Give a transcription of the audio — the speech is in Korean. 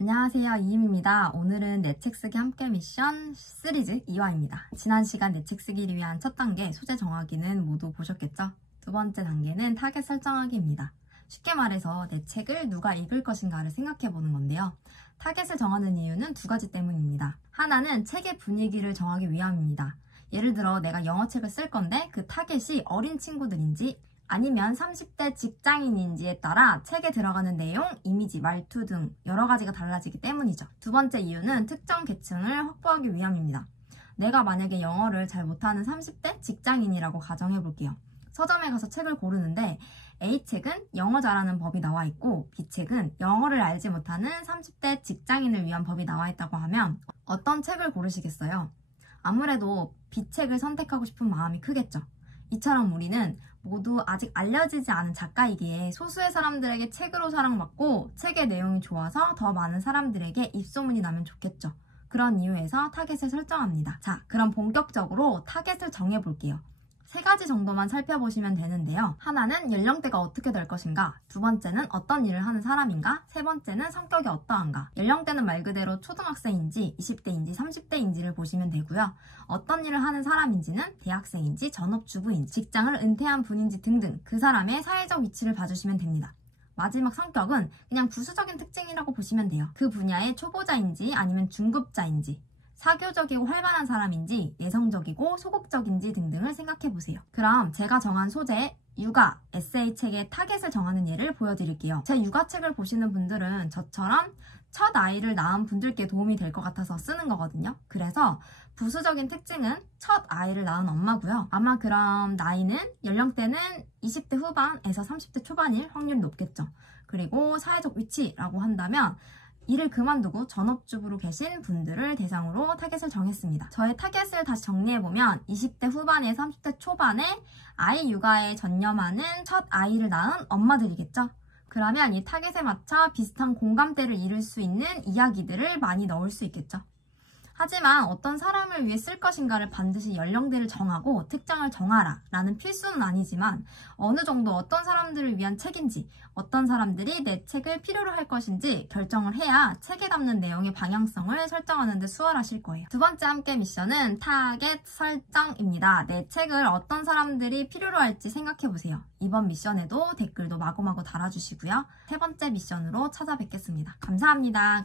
안녕하세요, 이임입니다. 오늘은 내 책 쓰기 함께 미션 시리즈 2화입니다. 지난 시간 내 책 쓰기를 위한 첫 단계 소재 정하기는 모두 보셨겠죠? 두 번째 단계는 타겟 설정하기입니다. 쉽게 말해서 내 책을 누가 읽을 것인가를 생각해보는 건데요. 타겟을 정하는 이유는 두 가지 때문입니다. 하나는 책의 분위기를 정하기 위함입니다. 예를 들어 내가 영어책을 쓸 건데 그 타겟이 어린 친구들인지 아니면 30대 직장인인지에 따라 책에 들어가는 내용, 이미지, 말투 등 여러 가지가 달라지기 때문이죠. 두 번째 이유는 특정 계층을 확보하기 위함입니다. 내가 만약에 영어를 잘 못하는 30대 직장인이라고 가정해볼게요. 서점에 가서 책을 고르는데 A책은 영어 잘하는 법이 나와 있고 B책은 영어를 알지 못하는 30대 직장인을 위한 법이 나와 있다고 하면 어떤 책을 고르시겠어요? 아무래도 B책을 선택하고 싶은 마음이 크겠죠. 이처럼 우리는 모두 아직 알려지지 않은 작가이기에 소수의 사람들에게 책으로 사랑받고 책의 내용이 좋아서 더 많은 사람들에게 입소문이 나면 좋겠죠. 그런 이유에서 타겟을 설정합니다. 자, 그럼 본격적으로 타겟을 정해볼게요. 세 가지 정도만 살펴보시면 되는데요. 하나는 연령대가 어떻게 될 것인가, 두 번째는 어떤 일을 하는 사람인가, 세 번째는 성격이 어떠한가. 연령대는 말 그대로 초등학생인지 20대인지 30대인지를 보시면 되고요. 어떤 일을 하는 사람인지는 대학생인지 전업주부인지 직장을 은퇴한 분인지 등등 그 사람의 사회적 위치를 봐주시면 됩니다. 마지막 성격은 그냥 부수적인 특징이라고 보시면 돼요. 그 분야의 초보자인지 아니면 중급자인지, 사교적이고 활발한 사람인지 내성적이고 소극적인지 등등을 생각해보세요. 그럼 제가 정한 소재, 육아, 에세이 책의 타겟을 정하는 예를 보여드릴게요. 제 육아책을 보시는 분들은 저처럼 첫 아이를 낳은 분들께 도움이 될 것 같아서 쓰는 거거든요. 그래서 부수적인 특징은 첫 아이를 낳은 엄마고요. 아마 그럼 나이는, 연령대는 20대 후반에서 30대 초반일 확률이 높겠죠. 그리고 사회적 위치라고 한다면 일을 그만두고 전업주부로 계신 분들을 대상으로 타겟을 정했습니다. 저의 타겟을 다시 정리해보면 20대 후반에 30대 초반에 아이 육아에 전념하는 첫 아이를 낳은 엄마들이겠죠? 그러면 이 타겟에 맞춰 비슷한 공감대를 이룰 수 있는 이야기들을 많이 넣을 수 있겠죠? 하지만 어떤 사람을 위해 쓸 것인가를 반드시 연령대를 정하고 특정을 정하라 라는 필수는 아니지만 어느 정도 어떤 사람들을 위한 책인지, 어떤 사람들이 내 책을 필요로 할 것인지 결정을 해야 책에 담는 내용의 방향성을 설정하는 데 수월하실 거예요. 두 번째 함께 미션은 타겟 설정입니다. 내 책을 어떤 사람들이 필요로 할지 생각해보세요. 이번 미션에도 댓글도 마구마구 달아주시고요. 세 번째 미션으로 찾아뵙겠습니다. 감사합니다.